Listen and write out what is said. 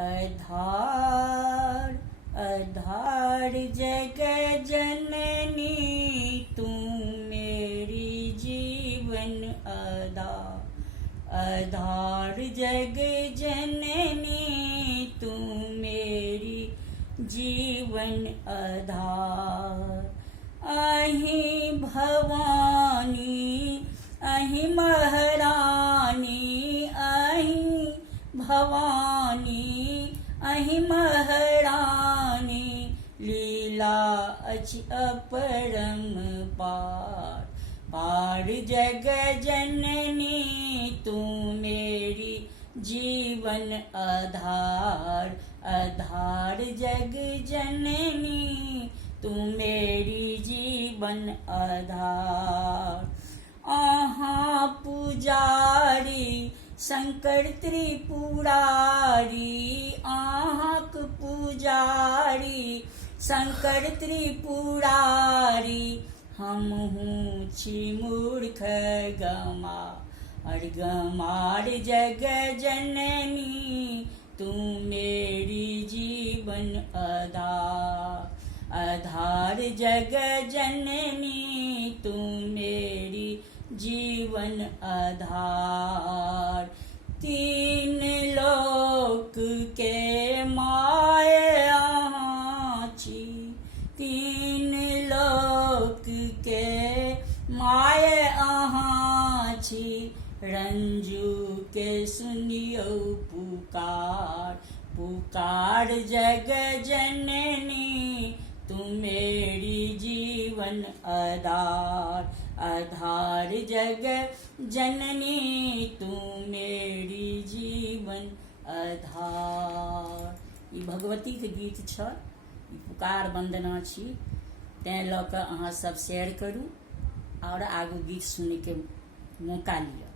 आधार आधार जग जननी तुम मेरी जीवन आधार आधार जग जननी तुम मेरी जीवन आधार अहि भवानी अहि महारानी अहि भवानी अहि महारानी लीला अछि अपरम पार पार जग जननी तुम मेरी जीवन आधार आधार जग जननी तुम मेरी जीवन आधार आहाँ पुजारी शंकर त्रिपुरारी आहाँक पुजारी शंकर त्रिपुरारी हम हूँ छी मूर्ख गमार जग जननी तुम मेरी जीवन आधार आधार जग जननी तुम मेरी जीवन आधार तीन लोक के माय अहाँ छी तीन लोक के माय अहाँ छी रंजू के सुनियो पुकार पुकार जग जननी तुम मेरी जीवन आधार आधार जग जननी तुम मेरी जीवन आधार। ई भगवती के गीत छ, ई पुकार वंदना छी। तैं लऽ कऽ अहाँ सब शेयर करू और आगू गीत सुनै के मौका लिअ।